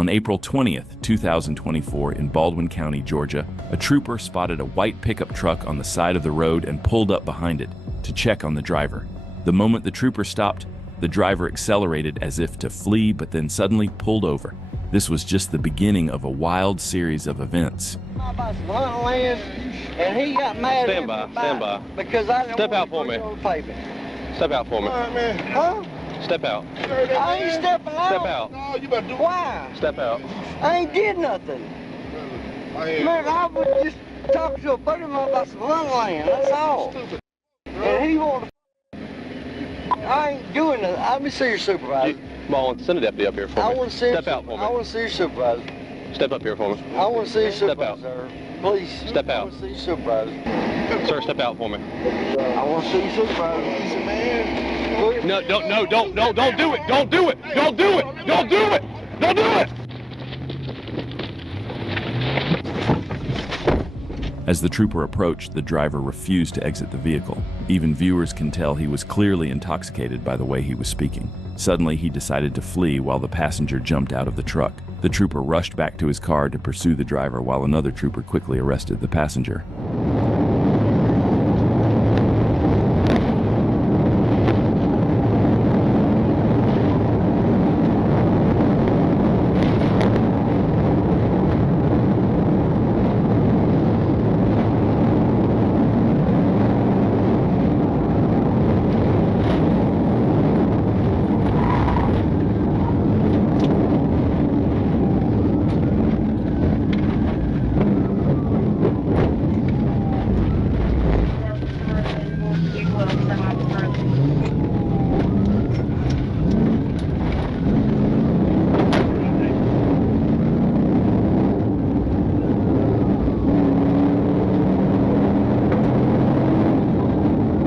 On April 20th, 2024, in Baldwin County, Georgia, a trooper spotted a white pickup truck on the side of the road and pulled up behind it to check on the driver. The moment the trooper stopped, the driver accelerated as if to flee, but then suddenly pulled over. This was just the beginning of a wild series of events. And he got mad stand by. Because I didn't Step want out for me. Step out for me. All right, man. Huh? Step out. I ain't stepping out. Step out. No, you better do it. Why? Step out. I ain't did nothing. Man, I was just talking to a buddy of mine about some land, that's all. And he wanted to... I ain't doing nothing. Let me see your supervisor. Baldwin, send a deputy up here for me. I want to see Step out for me. I want to see your supervisor. Step up here for me. I want to see your Step supervisor. out. Please. Step I out. want to see your supervisor. Sir, step out for me. I want to see your supervisor. Man. No, don't do it. Don't do it. Don't do it. Don't do it. Don't do it. Don't do it. As the trooper approached, the driver refused to exit the vehicle. Even viewers can tell he was clearly intoxicated by the way he was speaking. Suddenly, he decided to flee while the passenger jumped out of the truck. The trooper rushed back to his car to pursue the driver while another trooper quickly arrested the passenger.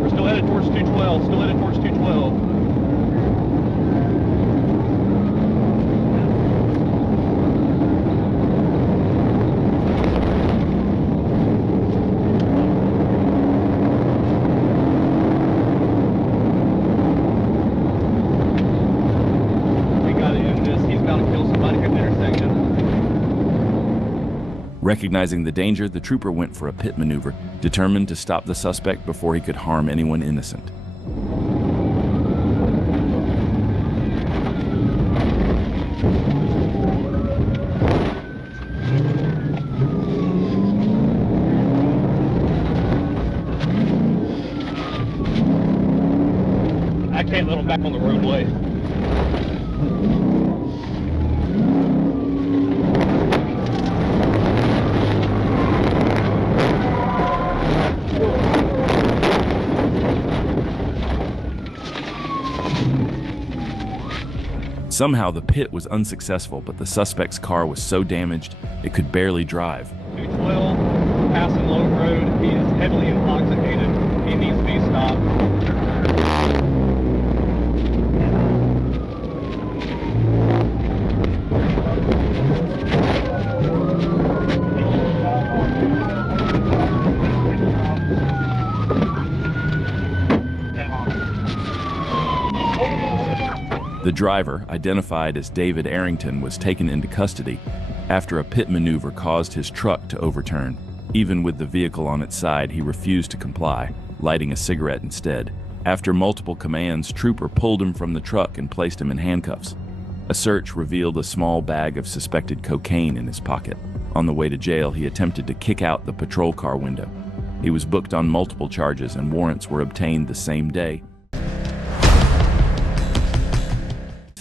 Still headed towards 212. We gotta end this. He's gotta kill somebody at the intersection. Recognizing the danger, the trooper went for a pit maneuver, determined to stop the suspect before he could harm anyone innocent. I can't let him back on the roadway. Somehow the pit was unsuccessful, but the suspect's car was so damaged it could barely drive. 212, passing Low Road. He is heavily intoxicated. He needs to be stopped. The driver, identified as David Arrington, was taken into custody after a pit maneuver caused his truck to overturn. Even with the vehicle on its side, he refused to comply, lighting a cigarette instead. After multiple commands, Trooper pulled him from the truck and placed him in handcuffs. A search revealed a small bag of suspected cocaine in his pocket. On the way to jail, he attempted to kick out the patrol car window. He was booked on multiple charges and warrants were obtained the same day.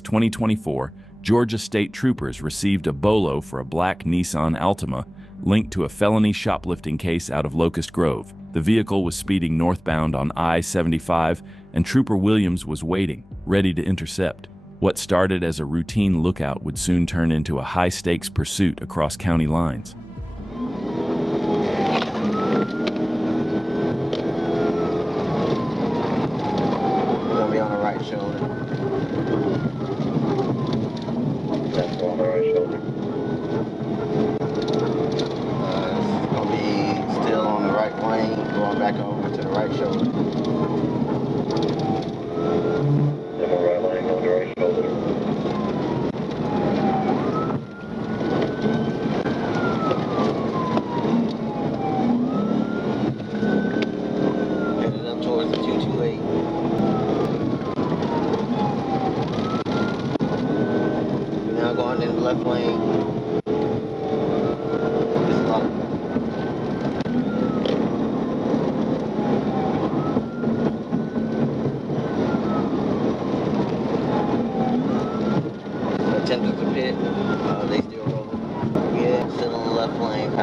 2024, Georgia State Troopers received a bolo for a black Nissan Altima linked to a felony shoplifting case out of Locust Grove. The vehicle was speeding northbound on I-75, and Trooper Williams was waiting, ready to intercept. What started as a routine lookout would soon turn into a high-stakes pursuit across county lines. Gonna be on the right shoulder. That's on the right shoulder. It's gonna be still on the right lane, going back over to the right shoulder. Right lane on the right shoulder.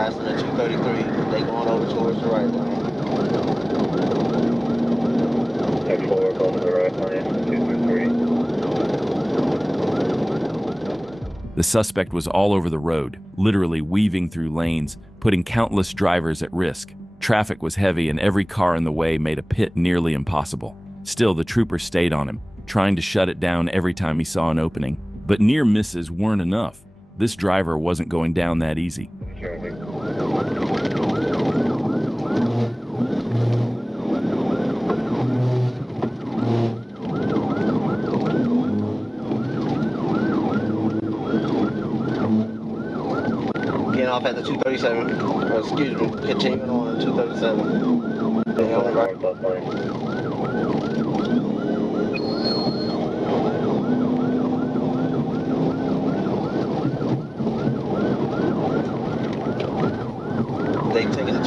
passing the 233. They going over towards the right lane. 4 going to the right lane, 233. The suspect was all over the road, literally weaving through lanes, putting countless drivers at risk. Traffic was heavy and every car in the way made a pit nearly impossible. Still, the trooper stayed on him, trying to shut it down every time he saw an opening. But near misses weren't enough. This driver wasn't going down that easy. Getting off at the 237, or excuse me, continuing on the 237. They on the right. They taking it.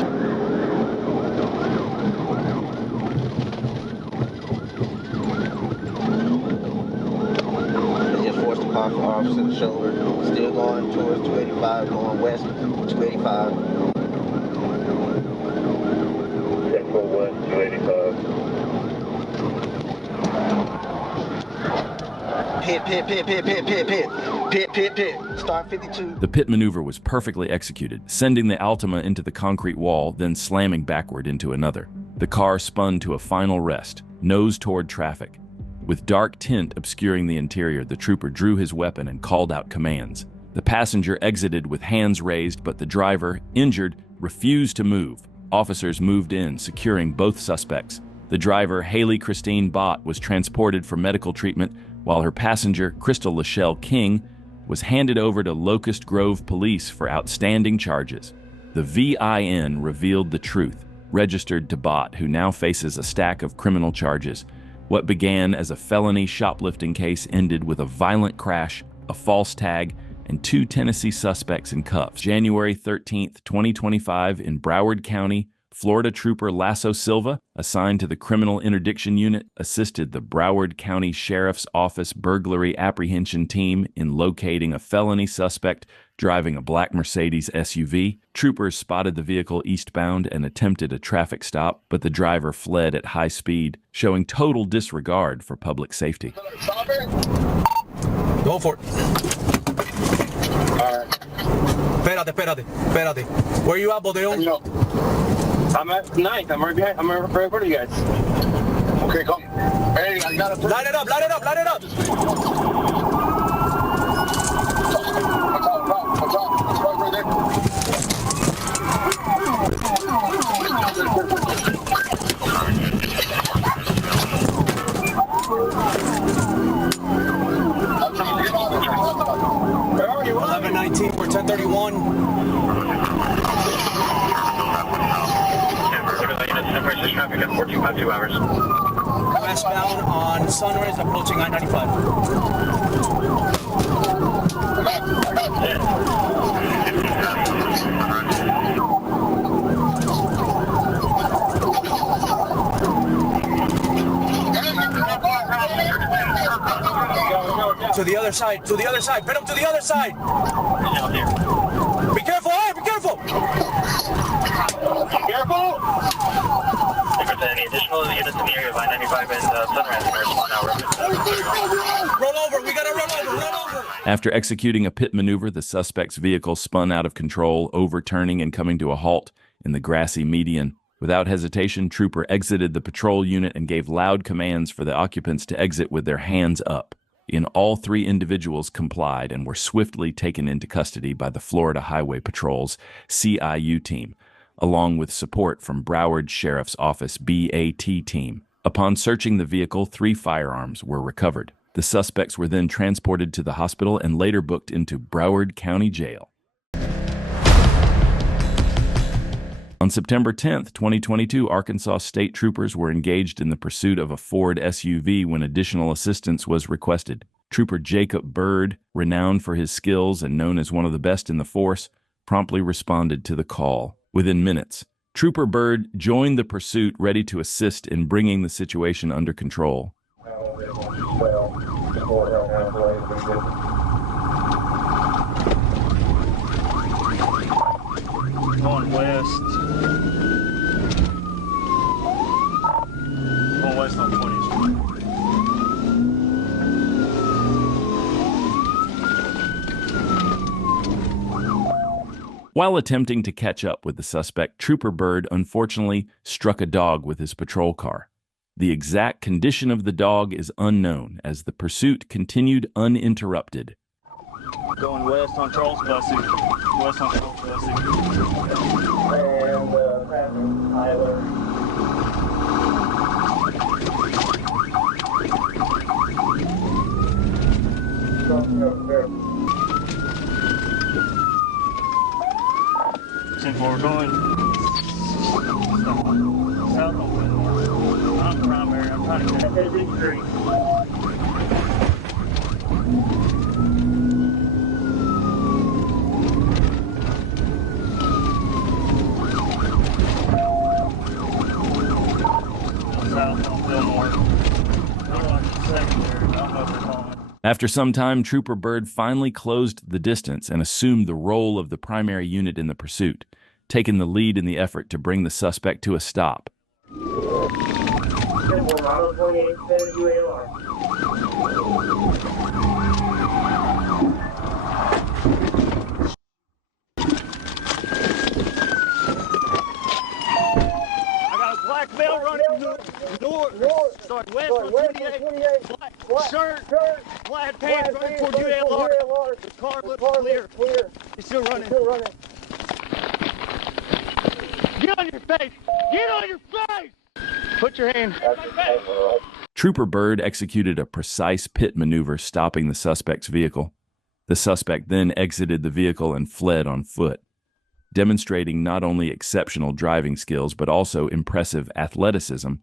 They just forced the car for officer to the shoulder. Still going towards 285, going west 285. Check for west 285. Pit. Start 52. The pit maneuver was perfectly executed, sending the Altima into the concrete wall, then slamming backward into another. The car spun to a final rest, nose toward traffic. With dark tint obscuring the interior, the trooper drew his weapon and called out commands. The passenger exited with hands raised, but the driver, injured, refused to move. Officers moved in, securing both suspects. The driver, Haley Christine Bott, was transported for medical treatment, while her passenger, Crystal Lachelle King, was handed over to Locust Grove Police for outstanding charges. The VIN revealed the truth, registered to Bott, who now faces a stack of criminal charges. What began as a felony shoplifting case ended with a violent crash, a false tag, and 2 Tennessee suspects in cuffs. January 13, 2025, in Broward County, Florida Trooper Lasso Silva, assigned to the Criminal Interdiction Unit, assisted the Broward County Sheriff's Office Burglary Apprehension Team in locating a felony suspect driving a black Mercedes SUV. Troopers spotted the vehicle eastbound and attempted a traffic stop, but the driver fled at high speed, showing total disregard for public safety. Go for it. Espérate. Where you at, Bodeon? No. I'm at 9th. I'm right behind. I'm right in front of you guys. Okay, come. Hey, I got a... Line it up. Watch out. It's right there. Where are you? 11:19 for 10:31. Traffic at 14.2 hours. Westbound on Sunrise, approaching I-95. To the other side. Pin him to the other side. Be careful, hey, be careful. Any additional units in the area of I-95 and Sunrise are respond now. Roll over, we gotta run over. After executing a pit maneuver, the suspect's vehicle spun out of control, overturning and coming to a halt in the grassy median. Without hesitation, Trooper exited the patrol unit and gave loud commands for the occupants to exit with their hands up. In all 3 individuals complied and were swiftly taken into custody by the Florida Highway Patrol's CIU team, along with support from Broward Sheriff's Office BAT team. Upon searching the vehicle, 3 firearms were recovered. The suspects were then transported to the hospital and later booked into Broward County Jail. On September 10, 2022, Arkansas State Troopers were engaged in the pursuit of a Ford SUV when additional assistance was requested. Trooper Jacob Bird, renowned for his skills and known as one of the best in the force, promptly responded to the call. Within minutes, Trooper Bird joined the pursuit, ready to assist in bringing the situation under control. Going west. Going west on 20th Street. While attempting to catch up with the suspect, Trooper Bird unfortunately struck a dog with his patrol car. The exact condition of the dog is unknown as the pursuit continued uninterrupted. Going west on Charles Bussy. West on Charles Bussy. And passing Tyler. Since we're going south on Winmore. Not primary, I'm trying to get that big street. After some time, Trooper Bird finally closed the distance and assumed the role of the primary unit in the pursuit, taking the lead in the effort to bring the suspect to a stop. Black belt running north, start west on 28, black shirt, black pants running toward ULR. The car looks clear. He's still running. Get on your face! Get on your face! Put your hand. Trooper Bird executed a precise pit maneuver, stopping the suspect's vehicle. The suspect then exited the vehicle and fled on foot, demonstrating not only exceptional driving skills but also impressive athleticism.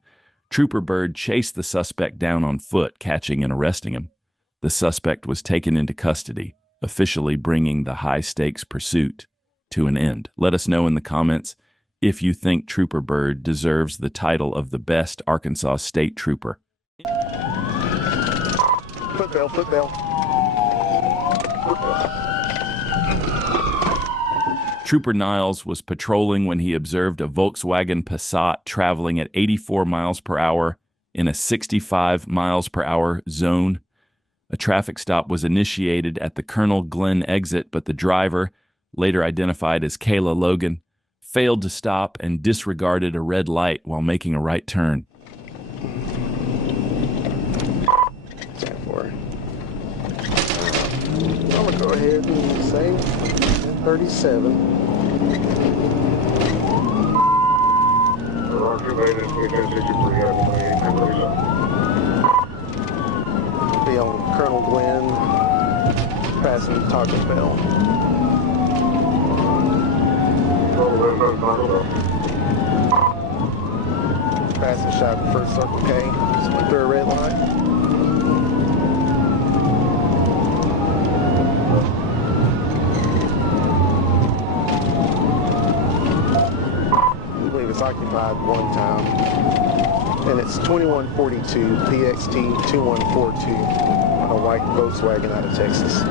Trooper Bird chased the suspect down on foot, catching and arresting him. The suspect was taken into custody, officially bringing the high-stakes pursuit to an end. Let us know in the comments if you think Trooper Bird deserves the title of the best Arkansas State Trooper. Footbell, footbell. Trooper Niles was patrolling when he observed a Volkswagen Passat traveling at 84 miles per hour in a 65 miles per hour zone. A traffic stop was initiated at the Colonel Glenn exit, but the driver, later identified as Kayla Logan, failed to stop and disregarded a red light while making a right turn. I'm going to go ahead and say 37. Be on Colonel Glenn, passing Taco Bell. Passing shot first Circle K, just went through a red light. It's occupied one time, and it's 2142 PXT 2142 on a white Volkswagen out of Texas.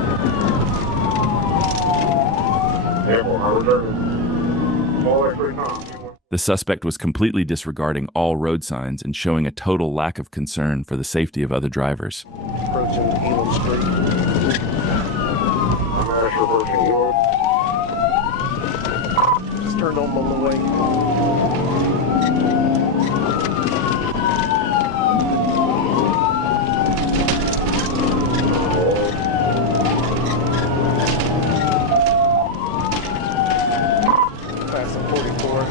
The suspect was completely disregarding all road signs and showing a total lack of concern for the safety of other drivers. Approaching Elam Street. Just turned on Malloy. Passing 44.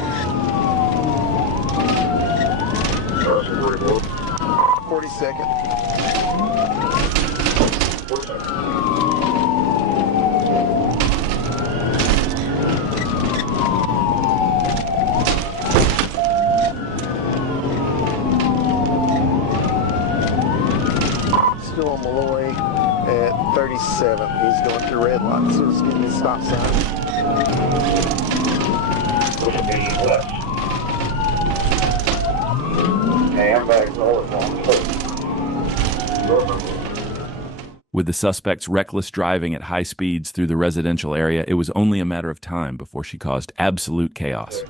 42nd. Still on Malloy at 37. He's going through red lights, so it's getting his stop sign. With the suspect's reckless driving at high speeds through the residential area, it was only a matter of time before she caused absolute chaos.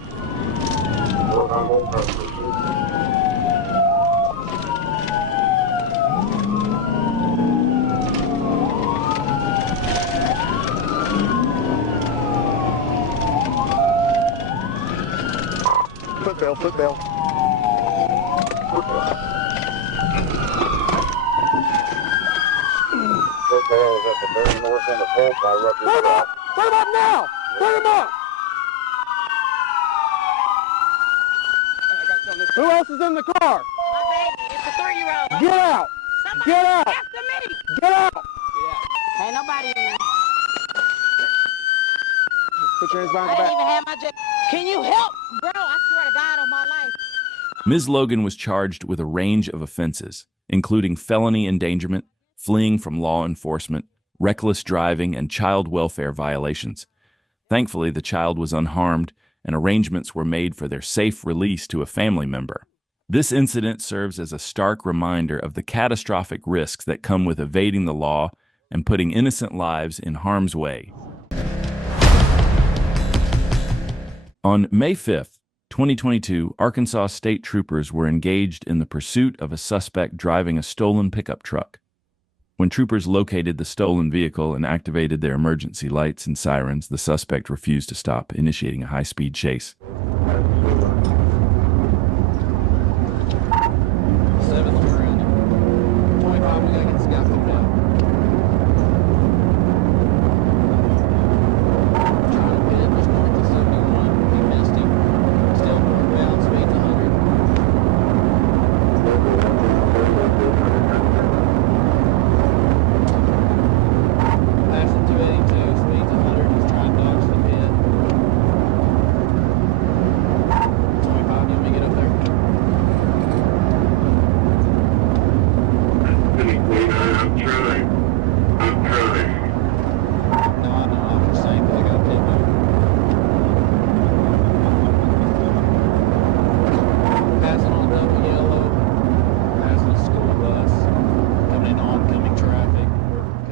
Footbell, footbell. Football is at the very north end of Holt by Rutgers. Put him up! Put him up now! Put him up! Who else is in the car? My baby, it's a 3-year-old. Get out! Somebody Get out! after me. Get out! Ain't nobody in there. Put your hands I behind the didn't back. even have my jacket. Can you help? Bro, I swear to God on my life. Ms. Logan was charged with a range of offenses, including felony endangerment, fleeing from law enforcement, reckless driving, and child welfare violations. Thankfully, the child was unharmed, and arrangements were made for their safe release to a family member. This incident serves as a stark reminder of the catastrophic risks that come with evading the law and putting innocent lives in harm's way. On May 5th, 2022, Arkansas state troopers were engaged in the pursuit of a suspect driving a stolen pickup truck. When troopers located the stolen vehicle and activated their emergency lights and sirens, the suspect refused to stop, initiating a high-speed chase. 7th, we're around him. 25, we gotta get this guy flipped out. Trying to pit, just north of 71. He missed him. Still northbound, speed's 100. Passing 282, speed's 100. He's trying to dodge the pit. 25, you want me to get up there? I'm trying. No, I know. I'm just saying that I got a pit there. Passing on double yellow. Passing a school bus. Coming in oncoming traffic.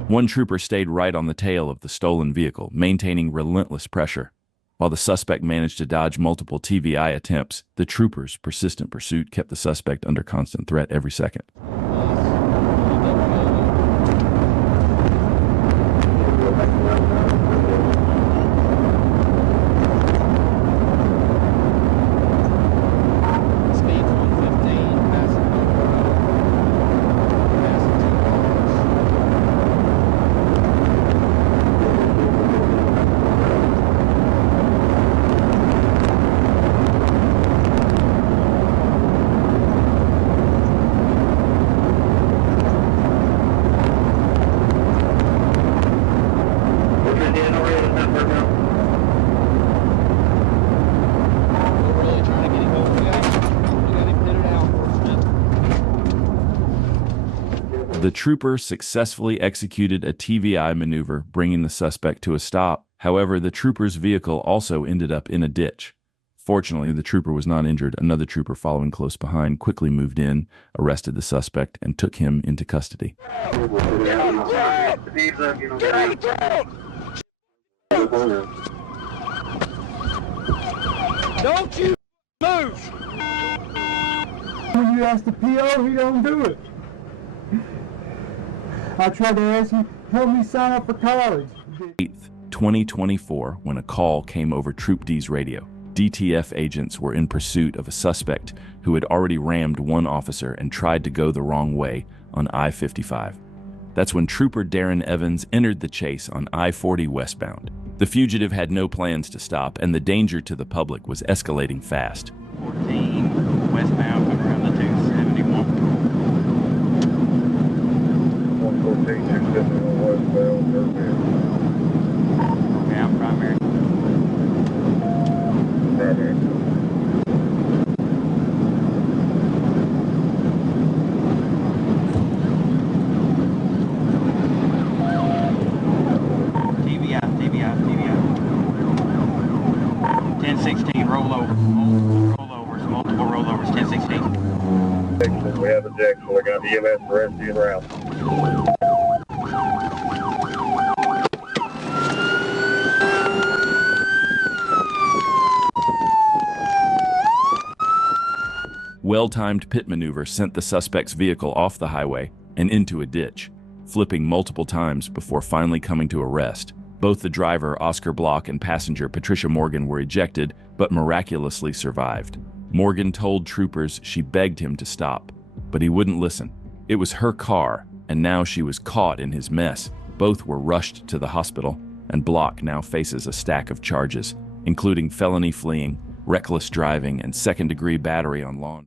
One trooper stayed right on the tail of the stolen vehicle, maintaining relentless pressure. While the suspect managed to dodge multiple TVI attempts, the trooper's persistent pursuit kept the suspect under constant threat every second. Speed's 115. Passing Oak Road. Passing 2 cars. We're really trying to get him over. We got him pitted out, unfortunately. The trooper successfully executed a TVI maneuver, bringing the suspect to a stop. However, the trooper's vehicle also ended up in a ditch. Fortunately, the trooper was not injured. Another trooper following close behind quickly moved in, arrested the suspect, and took him into custody. Don't you move! When you ask the PO, he don't do it. I tried to ask him, help me sign up for college. 8th, 2024, when a call came over Troop D's radio. DTF agents were in pursuit of a suspect who had already rammed one officer and tried to go the wrong way on I-55. That's when Trooper Darren Evans entered the chase on I-40 westbound. The fugitive had no plans to stop, and the danger to the public was escalating fast. 14 westbound, coming around the 271. 114, 271 westbound, Okay, I'm primary. TVI. 1016, rollovers, multiple rollovers, 1016. We have a Jackson. We got the EMS for rescue en route. Well-timed pit maneuver sent the suspect's vehicle off the highway and into a ditch, flipping multiple times before finally coming to a rest. Both the driver, Oscar Block, and passenger, Patricia Morgan, were ejected, but miraculously survived. Morgan told troopers she begged him to stop, but he wouldn't listen. It was her car, and now she was caught in his mess. Both were rushed to the hospital, and Block now faces a stack of charges, including felony fleeing, reckless driving, and second-degree battery on law.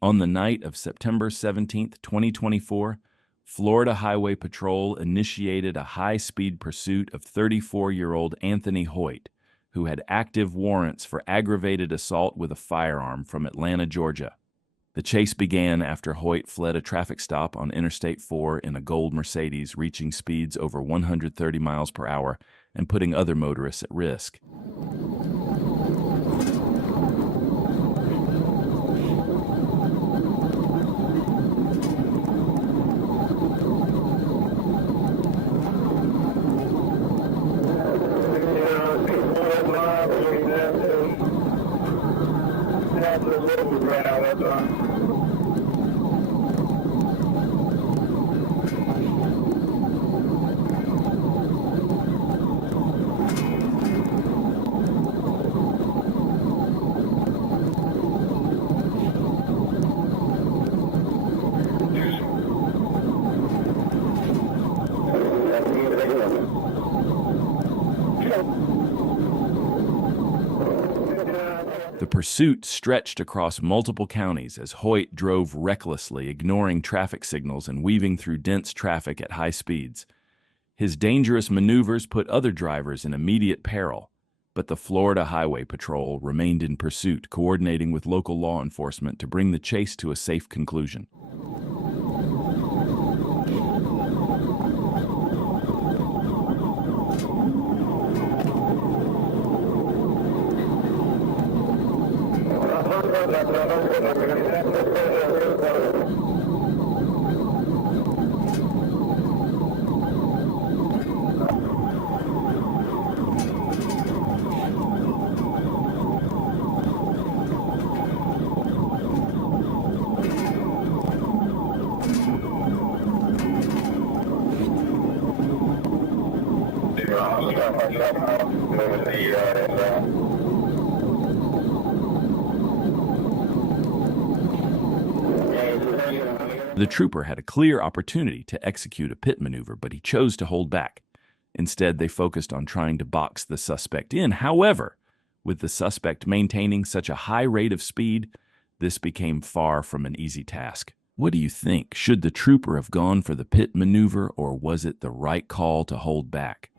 On the night of September 17, 2024, Florida Highway Patrol initiated a high-speed pursuit of 34-year-old Anthony Hoyt, who had active warrants for aggravated assault with a firearm from Atlanta, Georgia. The chase began after Hoyt fled a traffic stop on Interstate 4 in a gold Mercedes, reaching speeds over 130 miles per hour and putting other motorists at risk. The pursuit stretched across multiple counties as Hoyt drove recklessly, ignoring traffic signals and weaving through dense traffic at high speeds. His dangerous maneuvers put other drivers in immediate peril, but the Florida Highway Patrol remained in pursuit, coordinating with local law enforcement to bring the chase to a safe conclusion. The trooper had a clear opportunity to execute a pit maneuver, but he chose to hold back. Instead, they focused on trying to box the suspect in. However, with the suspect maintaining such a high rate of speed, this became far from an easy task. What do you think? Should the trooper have gone for the pit maneuver, or was it the right call to hold back?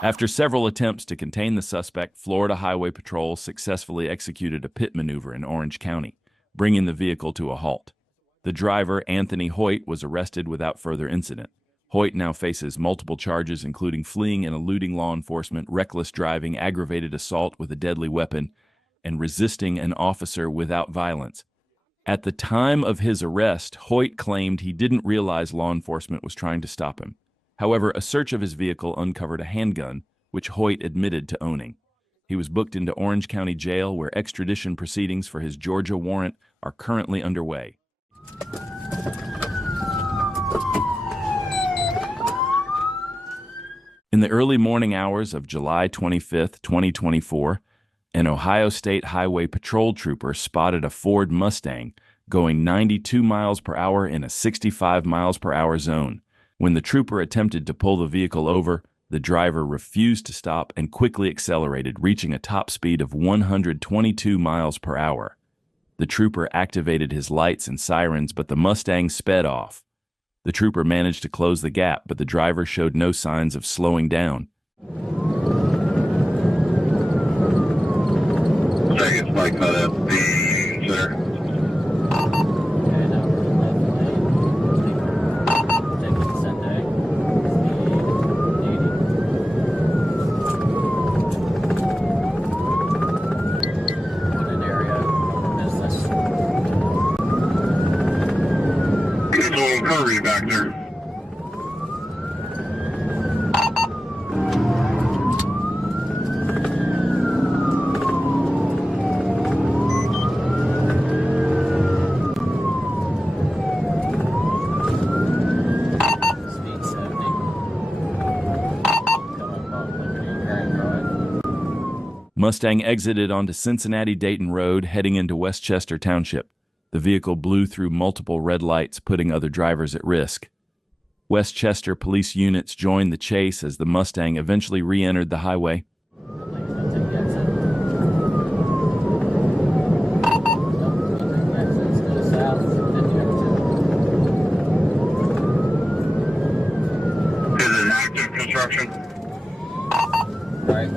After several attempts to contain the suspect, Florida Highway Patrol successfully executed a pit maneuver in Orange County, bringing the vehicle to a halt. The driver, Anthony Hoyt, was arrested without further incident. Hoyt now faces multiple charges, including fleeing and eluding law enforcement, reckless driving, aggravated assault with a deadly weapon, and resisting an officer without violence. At the time of his arrest, Hoyt claimed he didn't realize law enforcement was trying to stop him. However, a search of his vehicle uncovered a handgun, which Hoyt admitted to owning. He was booked into Orange County Jail, where extradition proceedings for his Georgia warrant are currently underway. In the early morning hours of July 25, 2024, an Ohio State Highway Patrol trooper spotted a Ford Mustang going 92 miles per hour in a 65 miles per hour zone. When the trooper attempted to pull the vehicle over, The driver refused to stop and quickly accelerated, reaching a top speed of 122 miles per hour. The trooper activated his lights and sirens, but the Mustang sped off. The trooper managed to close the gap, but the driver showed no signs of slowing down. I guess Mike cut up the center. Hurry back there. Speed 70. Coming up Liberty and Grand Drive. Mustang exited onto Cincinnati-Dayton Road, heading into Westchester Township. The vehicle blew through multiple red lights, putting other drivers at risk. Westchester police units joined the chase as the Mustang eventually re-entered the highway. Is it active construction? Right.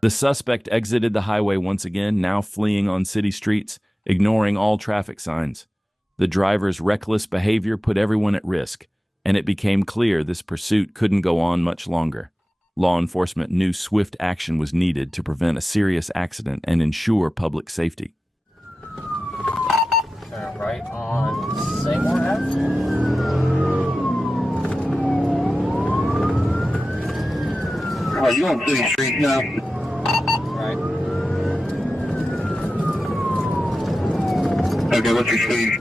The suspect exited the highway once again, now fleeing on city streets, ignoring all traffic signs. The driver's reckless behavior put everyone at risk, and it became clear this pursuit couldn't go on much longer. Law enforcement knew swift action was needed to prevent a serious accident and ensure public safety. Turn right on Seymour Ave. Oh, you on City Street now? Right. Okay, what's your speed?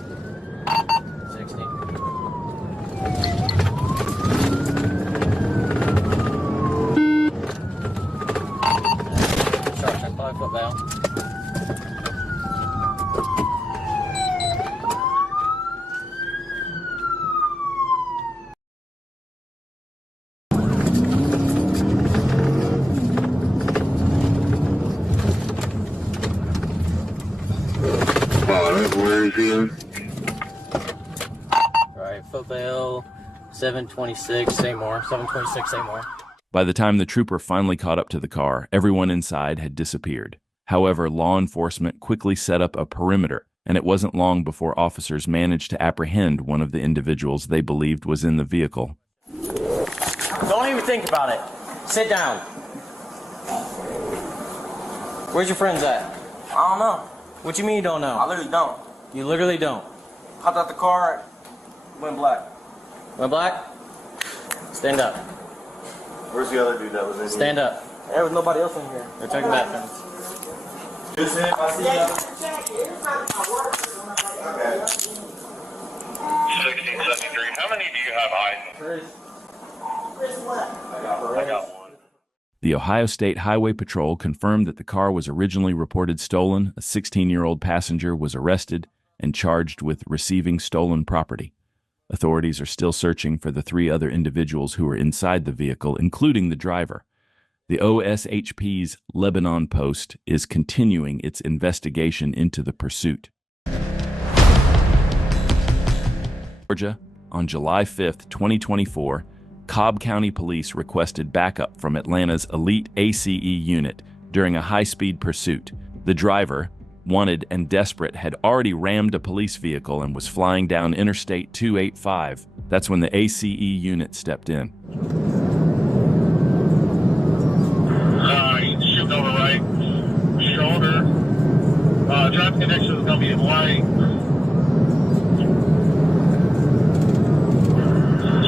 60. Construction 5 foot down. Where is he in? Right, Football 726 Seymour. 726 Seymour. By the time the trooper finally caught up to the car, everyone inside had disappeared. However, law enforcement quickly set up a perimeter, and it wasn't long before officers managed to apprehend one of the individuals they believed was in the vehicle. Don't even think about it. Sit down. Where's your friends at? I don't know. What you mean you don't know? I literally don't. You literally don't. Hopped out the car, went black. Went black? Stand up. Where's the other dude that was in Stand up. There was nobody else in here. Go check the bathrooms. Just him, I see you. 1673. How many do you have hiding? Chris left. I got one. The Ohio State Highway Patrol confirmed that the car was originally reported stolen. A 16-year-old passenger was arrested and charged with receiving stolen property. Authorities are still searching for the 3 other individuals who were inside the vehicle, including the driver. The OSHP's Lebanon Post is continuing its investigation into the pursuit. Georgia, on July 5, 2024, Cobb County Police requested backup from Atlanta's elite ACE unit during a high-speed pursuit. The driver, wanted and desperate, had already rammed a police vehicle and was flying down Interstate 285. That's when the ACE unit stepped in. He's shooting over right shoulder. Traffic connection is going to be light.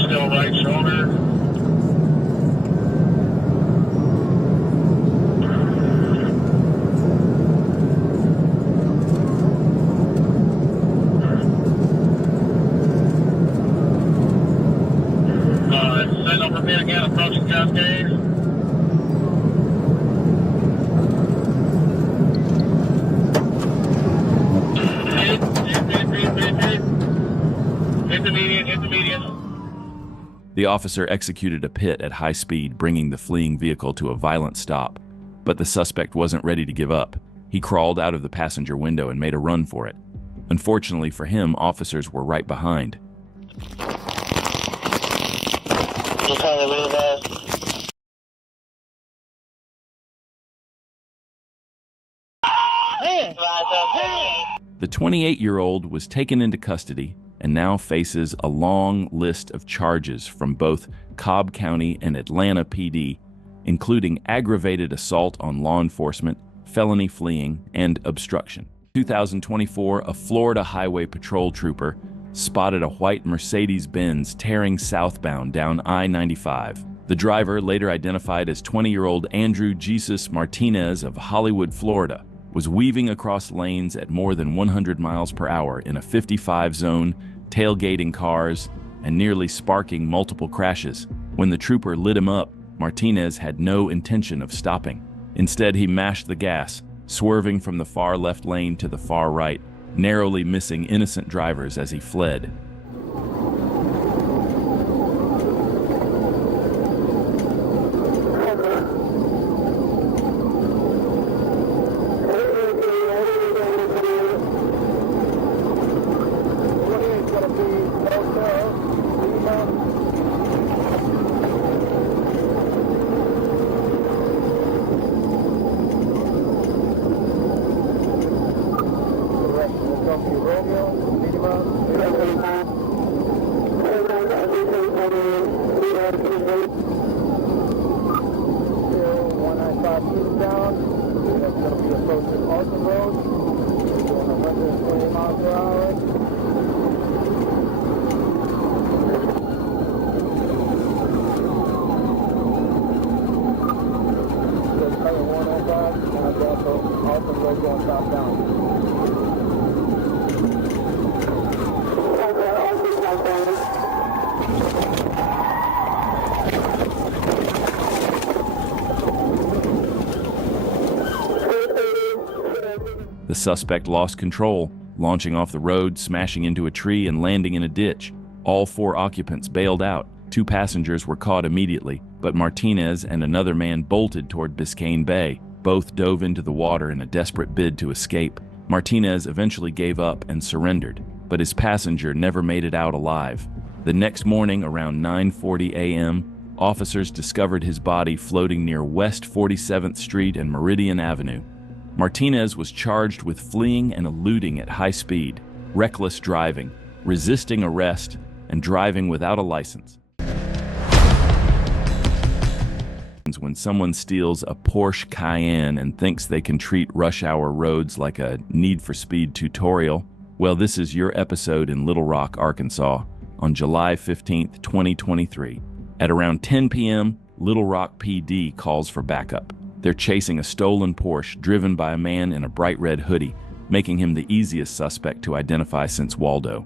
Still right shoulder. Send over pin again, approaching Cascade. Intermediate. The officer executed a pit at high speed, bringing the fleeing vehicle to a violent stop. But the suspect wasn't ready to give up. He crawled out of the passenger window and made a run for it. Unfortunately for him, officers were right behind. The 28-year-old was taken into custody and now faces a long list of charges from both Cobb County and Atlanta PD, including aggravated assault on law enforcement, felony fleeing, and obstruction. 2024, a Florida Highway Patrol trooper spotted a white Mercedes-Benz tearing southbound down I-95. The driver, later identified as 20-year-old Andrew Jesus Martinez of Hollywood, Florida, was weaving across lanes at more than 100 miles per hour in a 55 zone, tailgating cars and nearly sparking multiple crashes. When the trooper lit him up, Martinez had no intention of stopping. Instead, he mashed the gas, swerving from the far left lane to the far right, narrowly missing innocent drivers as he fled. The suspect lost control, launching off the road, smashing into a tree, and landing in a ditch. All 4 occupants bailed out. 2 passengers were caught immediately, but Martinez and another man bolted toward Biscayne Bay. Both dove into the water in a desperate bid to escape. Martinez eventually gave up and surrendered, but his passenger never made it out alive. The next morning, around 9:40 a.m., officers discovered his body floating near West 47th Street and Meridian Avenue. Martinez was charged with fleeing and eluding at high speed, reckless driving, resisting arrest, and driving without a license. When someone steals a Porsche Cayenne and thinks they can treat rush hour roads like a Need for Speed tutorial, well, this is your episode in Little Rock, Arkansas, on July 15th, 2023. At around 10 p.m., Little Rock PD calls for backup. They're chasing a stolen Porsche driven by a man in a bright red hoodie, making him the easiest suspect to identify since Waldo.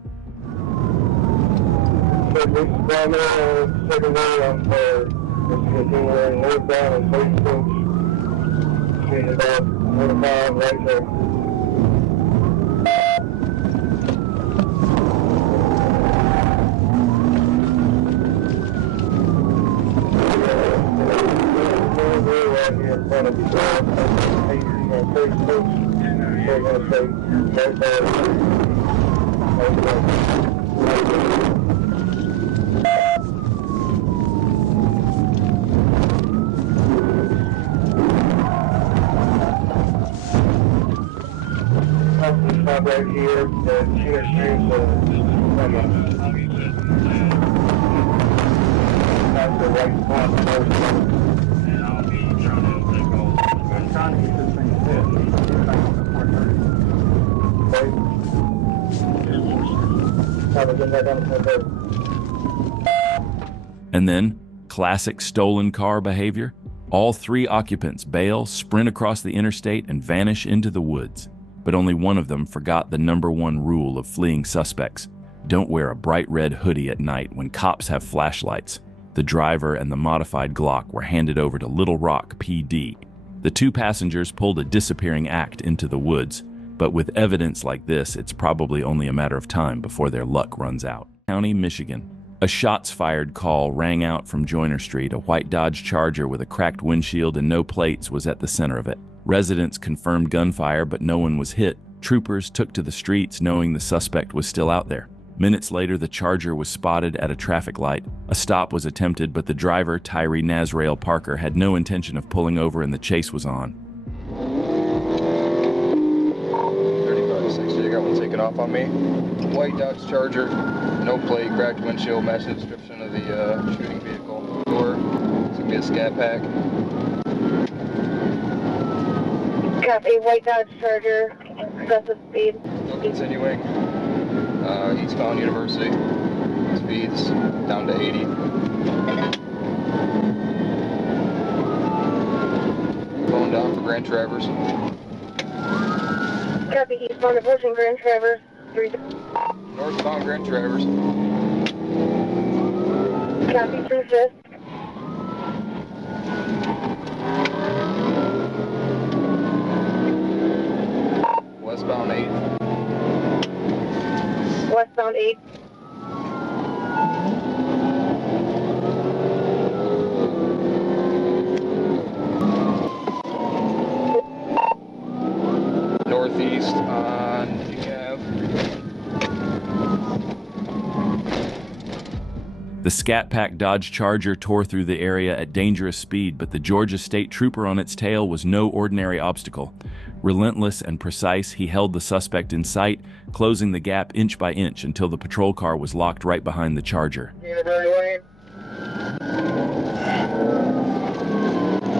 stop right here. The shooter streams that's the right spot first. And I'll be trying to go. I'm trying to get this thing fit. And then, classic stolen car behavior. All three occupants bail, sprint across the interstate, and vanish into the woods. But only one of them forgot the #1 rule of fleeing suspects. Don't wear a bright red hoodie at night when cops have flashlights. The driver and the modified Glock were handed over to Little Rock PD. The two passengers pulled a disappearing act into the woods, but with evidence like this, it's probably only a matter of time before their luck runs out. County, Michigan. A shots-fired call rang out from Joyner Street. A white Dodge Charger with a cracked windshield and no plates was at the center of it. Residents confirmed gunfire, but no one was hit. Troopers took to the streets knowing the suspect was still out there. Minutes later, the Charger was spotted at a traffic light. A stop was attempted, but the driver, Tyree Nazrael Parker, had no intention of pulling over and the chase was on. 35-60, I got one taken off on me. White Dodge Charger, no plate, cracked windshield, matching the description of the shooting vehicle. Door, it's gonna be a scat pack. Copy, White Dodge Charger, excessive speed. Still continuing. Eastbound University. Speeds down to 80. Going down for Grand Traverse. Copy, eastbound approaching Grand Traverse. 3. Northbound Grand Traverse. Copy, 3-5. Westbound 8. Westbound 8. Northeast on Ave. The Scat Pack Dodge Charger tore through the area at dangerous speed, but the Georgia State Trooper on its tail was no ordinary obstacle. Relentless and precise, he held the suspect in sight, closing the gap inch by inch until the patrol car was locked right behind the Charger. Unitary lane.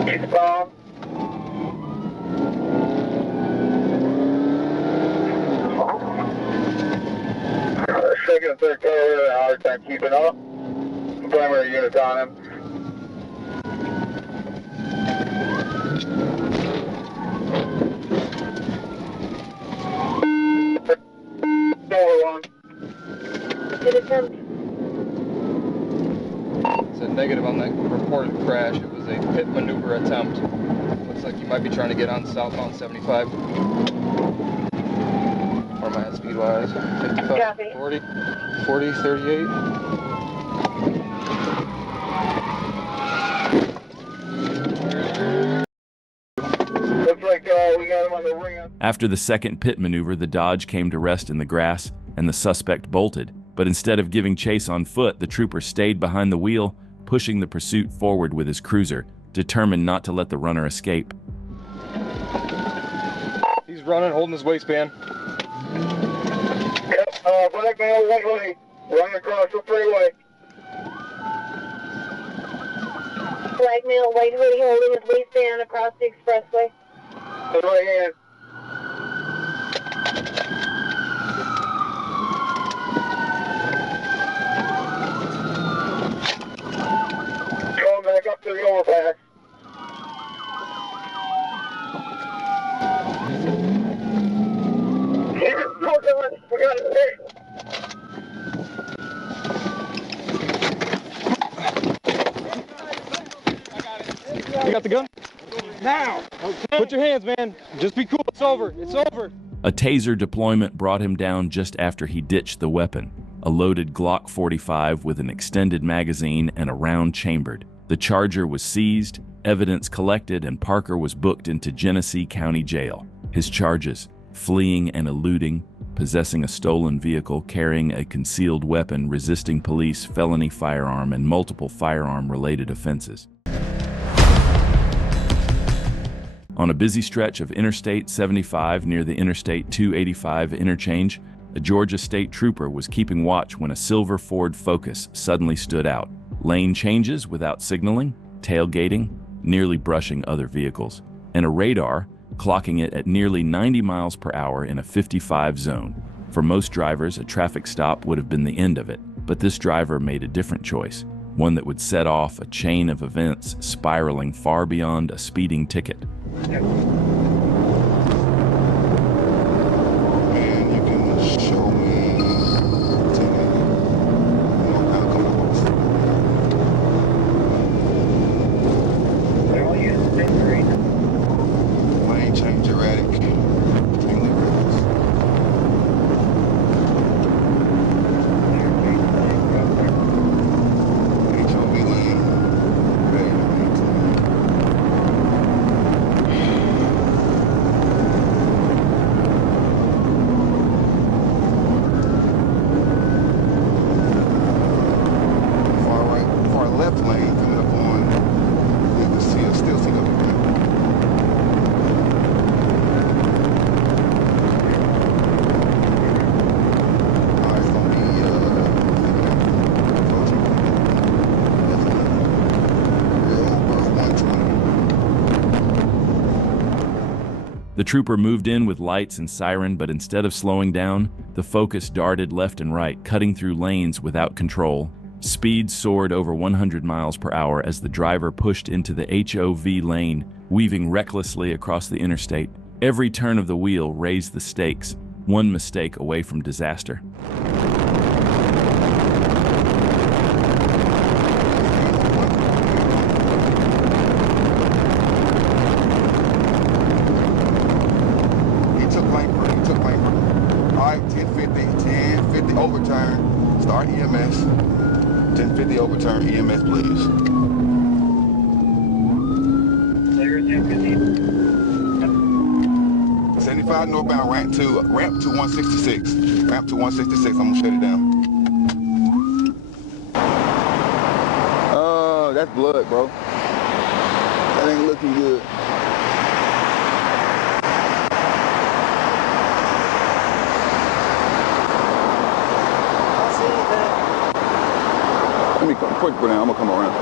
Eastbound. Second and third car having a hard time keeping up. Primary units on him. Over one. Good attempt. It's a negative on that reported crash. It was a pit maneuver attempt. Looks like you might be trying to get on southbound 75. Or my speed wise. 55, 40, 40, 38. Looks like we got him on the ring. After the second pit maneuver, the Dodge came to rest in the grass, and the suspect bolted. But instead of giving chase on foot, the trooper stayed behind the wheel, pushing the pursuit forward with his cruiser, determined not to let the runner escape. He's running, holding his waistband. Yep, black male, white hoodie, running across the freeway. Black male, white hoodie, holding his waistband across the expressway. The right hand. Going back up to the overpass. Here, no, we got it there. You got the gun? Now! Okay. Put your hands, man. Just be cool. It's over. It's over. A taser deployment brought him down just after he ditched the weapon, a loaded Glock 45 with an extended magazine and a round chambered. The Charger was seized, evidence collected, and Parker was booked into Genesee County Jail. His charges: fleeing and eluding, possessing a stolen vehicle, carrying a concealed weapon, resisting police, felony firearm, and multiple firearm-related offenses. On a busy stretch of Interstate 75 near the Interstate 285 interchange, a Georgia state trooper was keeping watch when a silver Ford Focus suddenly stood out. Lane changes without signaling, tailgating, nearly brushing other vehicles, and a radar clocking it at nearly 90 miles per hour in a 55 zone. For most drivers, a traffic stop would have been the end of it, but this driver made a different choice, one that would set off a chain of events spiraling far beyond a speeding ticket. The trooper moved in with lights and siren, but instead of slowing down, the Focus darted left and right, cutting through lanes without control. Speed soared over 100 miles per hour as the driver pushed into the HOV lane, weaving recklessly across the interstate. Every turn of the wheel raised the stakes, one mistake away from disaster. Overturn, start EMS, 1050 overturn EMS, please. Clear 1050. 75 northbound, ramp to 166. Ramp to 166, I'm gonna shut it down. That's blood, bro. That ain't looking good. Let me quick go down. I'm gonna come around.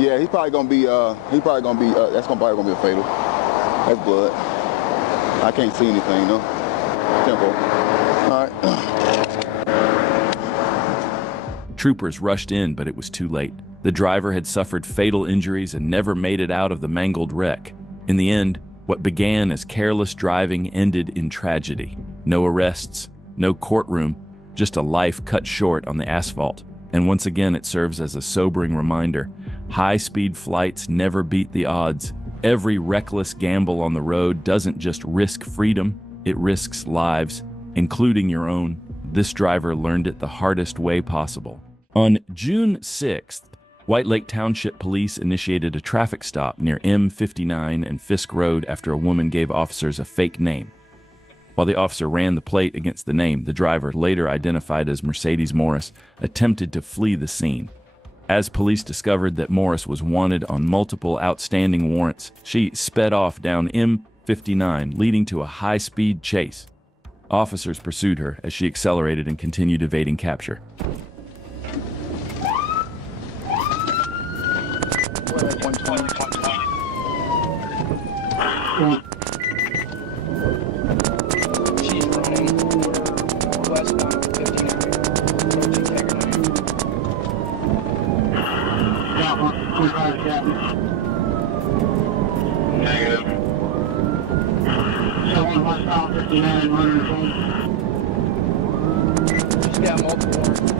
Yeah, he's probably gonna be. That's probably gonna be a fatal. That's blood. I can't see anything, no. Tempo. All right. Troopers rushed in, but it was too late. The driver had suffered fatal injuries and never made it out of the mangled wreck. In the end, what began as careless driving ended in tragedy. No arrests, no courtroom, just a life cut short on the asphalt. And once again, it serves as a sobering reminder. High-speed flights never beat the odds. Every reckless gamble on the road doesn't just risk freedom, it risks lives, including your own. This driver learned it the hardest way possible. On June 6th, White Lake Township Police initiated a traffic stop near M59 and Fisk Road after a woman gave officers a fake name. While the officer ran the plate against the name, the driver, later identified as Mercedes Morris, attempted to flee the scene. As police discovered that Morris was wanted on multiple outstanding warrants, she sped off down M59, leading to a high-speed chase. Officers pursued her as she accelerated and continued evading capture. She's running westbound 59, approaching takedowns. Negative. Someone westbound 59 running home. She's got multiple warrants.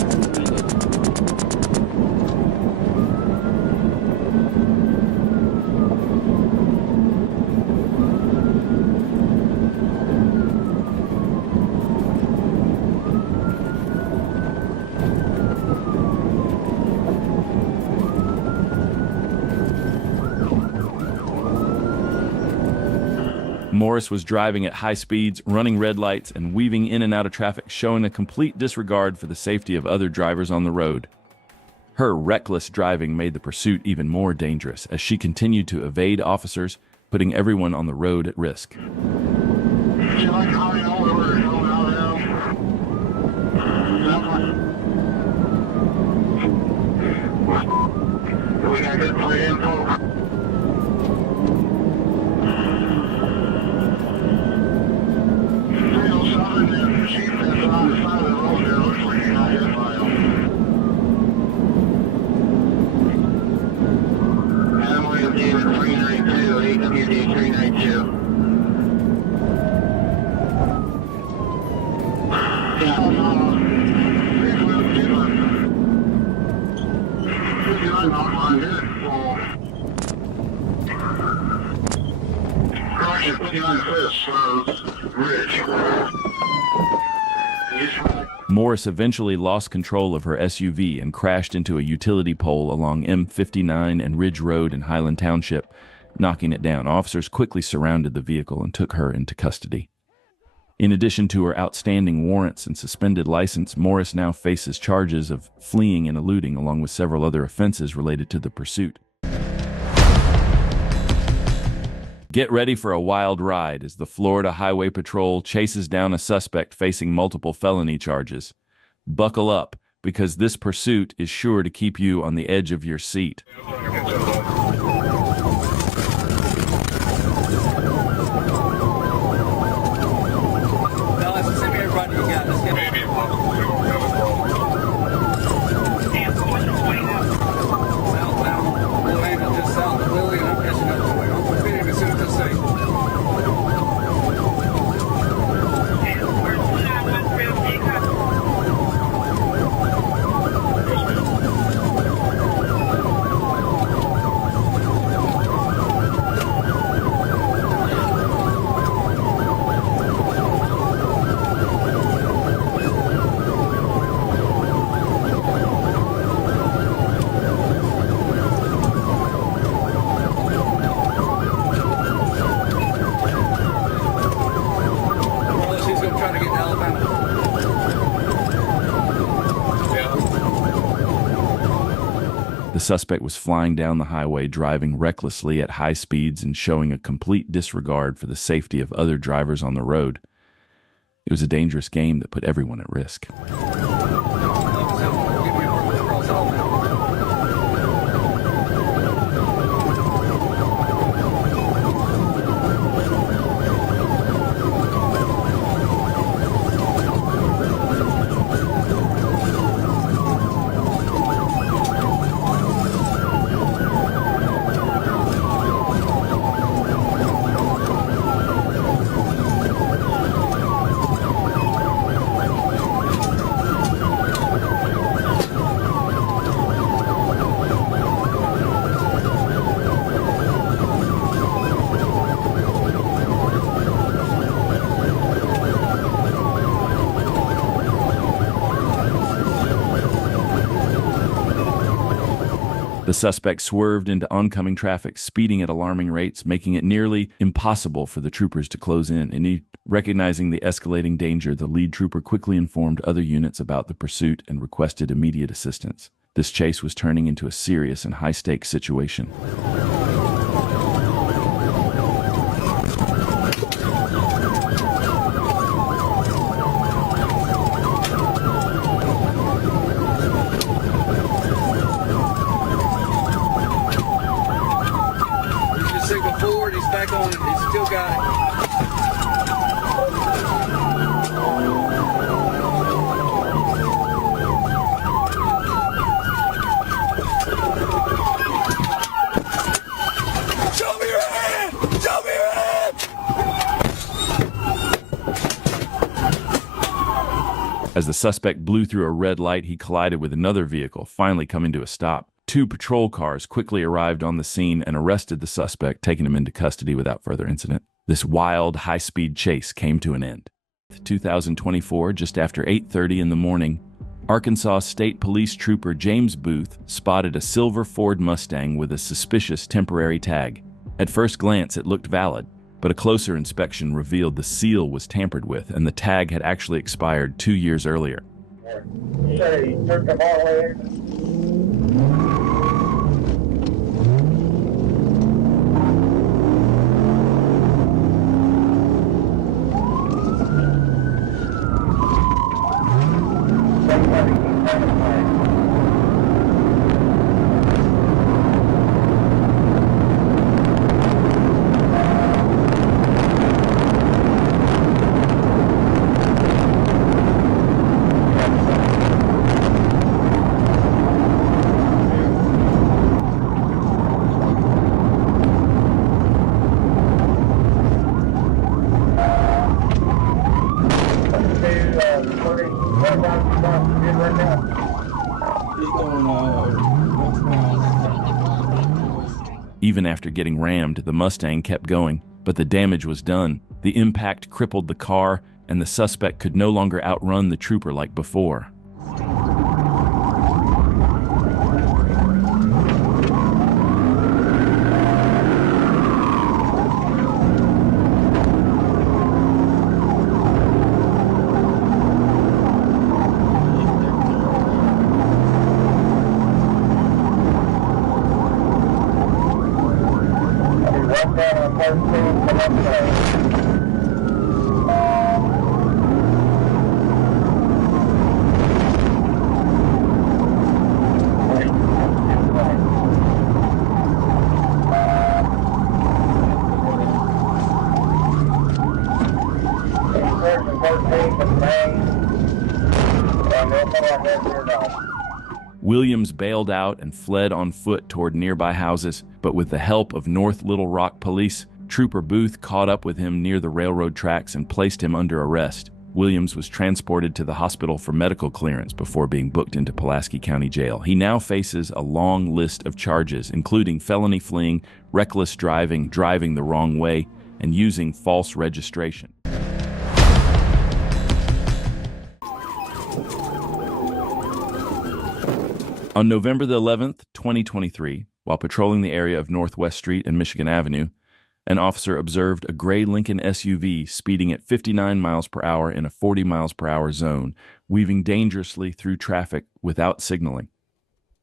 Morris was driving at high speeds, running red lights, and weaving in and out of traffic, showing a complete disregard for the safety of other drivers on the road. Her reckless driving made the pursuit even more dangerous as she continued to evade officers, putting everyone on the road at risk. Morris eventually lost control of her SUV and crashed into a utility pole along M59 and Ridge Road in Highland Township, knocking it down. Officers quickly surrounded the vehicle and took her into custody. In addition to her outstanding warrants and suspended license, Morris now faces charges of fleeing and eluding, along with several other offenses related to the pursuit. Get ready for a wild ride as the Florida Highway Patrol chases down a suspect facing multiple felony charges. Buckle up, because this pursuit is sure to keep you on the edge of your seat. The suspect was flying down the highway, driving recklessly at high speeds and showing a complete disregard for the safety of other drivers on the road. It was a dangerous game that put everyone at risk. The suspect swerved into oncoming traffic, speeding at alarming rates, making it nearly impossible for the troopers to close in. And recognizing the escalating danger, the lead trooper quickly informed other units about the pursuit and requested immediate assistance. This chase was turning into a serious and high-stakes situation. Signal forward, he's back on it, he's still got it. Show me your hand! Show me your hand! As the suspect blew through a red light, he collided with another vehicle, finally coming to a stop. 2 patrol cars quickly arrived on the scene and arrested the suspect, taking him into custody without further incident. This wild, high-speed chase came to an end. 2024, just after 8:30 in the morning, Arkansas State Police Trooper James Booth spotted a silver Ford Mustang with a suspicious temporary tag. At first glance, it looked valid, but a closer inspection revealed the seal was tampered with and the tag had actually expired 2 years earlier. Say, took the ball away. Even after getting rammed, the Mustang kept going, but the damage was done. The impact crippled the car, and the suspect could no longer outrun the trooper like before. Williams bailed out and fled on foot toward nearby houses, but with the help of North Little Rock police, Trooper Booth caught up with him near the railroad tracks and placed him under arrest. Williams was transported to the hospital for medical clearance before being booked into Pulaski County Jail. He now faces a long list of charges, including felony fleeing, reckless driving, driving the wrong way, and using false registration. On November the 11th, 2023, while patrolling the area of Northwest Street and Michigan Avenue, an officer observed a gray Lincoln SUV speeding at 59 miles per hour in a 40 miles per hour zone, weaving dangerously through traffic without signaling.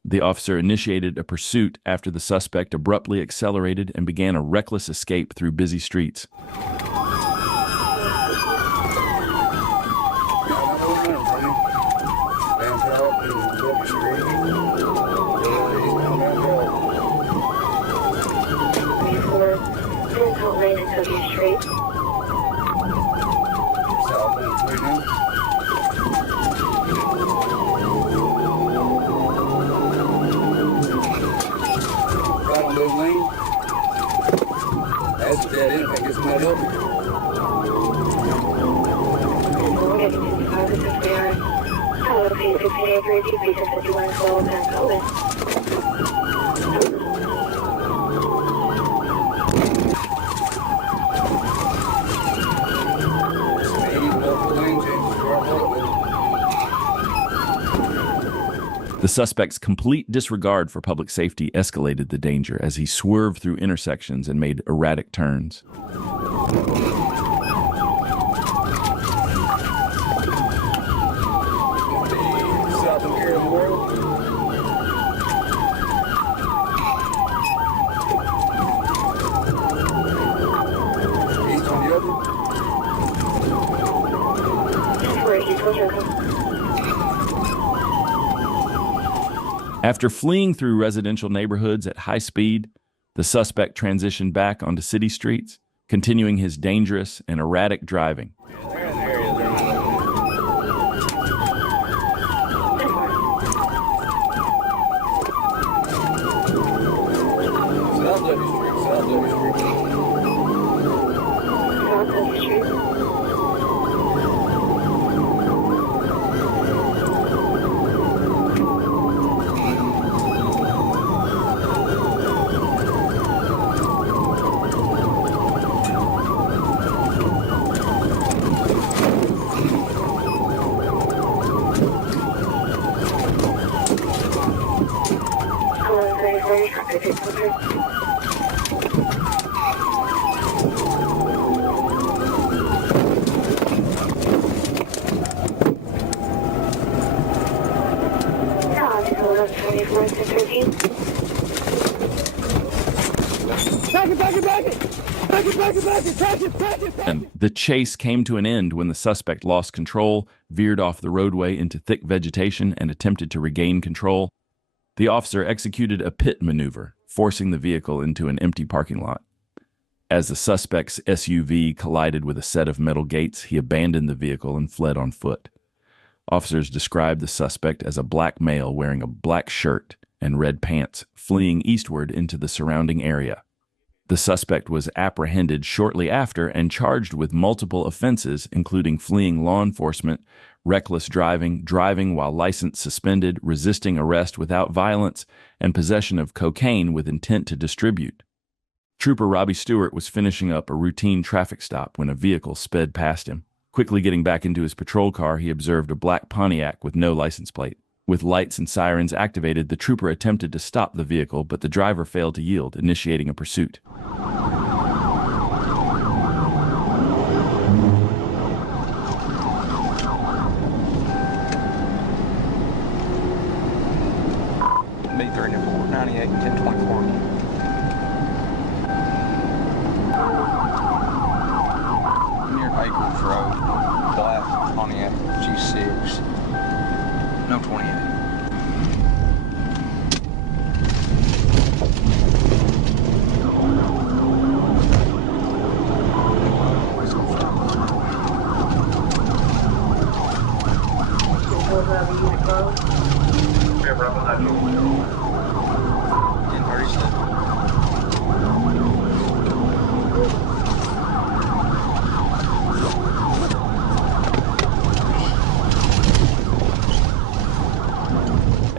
The officer initiated a pursuit after the suspect abruptly accelerated and began a reckless escape through busy streets. That's a dead end. I guess might help you. The suspect's complete disregard for public safety escalated the danger as he swerved through intersections and made erratic turns. After fleeing through residential neighborhoods at high speed, the suspect transitioned back onto city streets, continuing his dangerous and erratic driving. Back it! And the chase came to an end when the suspect lost control, veered off the roadway into thick vegetation, and attempted to regain control. The officer executed a pit maneuver, forcing the vehicle into an empty parking lot. As the suspect's SUV collided with a set of metal gates, he abandoned the vehicle and fled on foot. Officers described the suspect as a black male wearing a black shirt and red pants, fleeing eastward into the surrounding area. The suspect was apprehended shortly after and charged with multiple offenses, including fleeing law enforcement, reckless driving, driving while license suspended, resisting arrest without violence, and possession of cocaine with intent to distribute. Trooper Robbie Stewart was finishing up a routine traffic stop when a vehicle sped past him. Quickly getting back into his patrol car, he observed a black Pontiac with no license plate. With lights and sirens activated, the trooper attempted to stop the vehicle, but the driver failed to yield, initiating a pursuit. B3 98 1024. Near Acres Road, black Pontiac G6, no 28.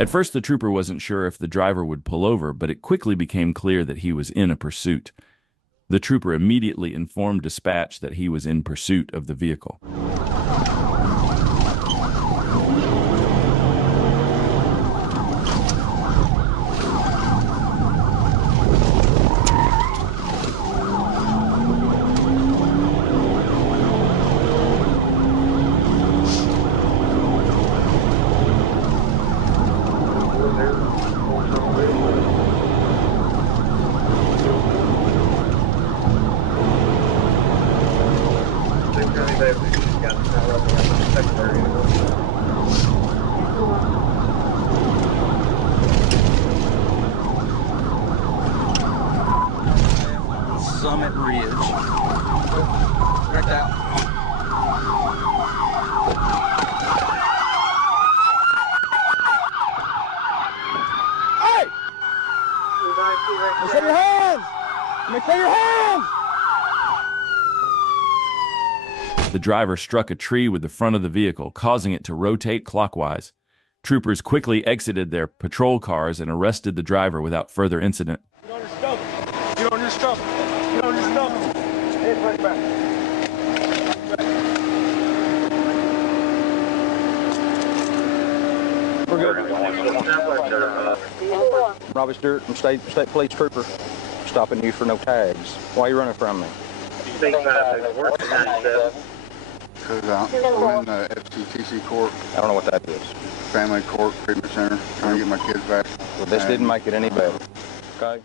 At first, the trooper wasn't sure if the driver would pull over, but it quickly became clear that he was in a pursuit. The trooper immediately informed dispatch that he was in pursuit of the vehicle. Summit Ridge. Right out. Hey! Show your hands! Show your hands! The driver struck a tree with the front of the vehicle, causing it to rotate clockwise. Troopers quickly exited their patrol cars and arrested the driver without further incident. Get on your stomach. Get on your stomach. Get on your stomach. Head right back. We're good. Robbie Stewart from State Police Trooper. Stopping you for no tags. Why are you running from me? Because we're in the FCTC court. I don't know what that is. Family court treatment center. Trying to get my kids back. Well, this didn't make it any better. Okay?